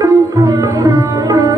Thank you.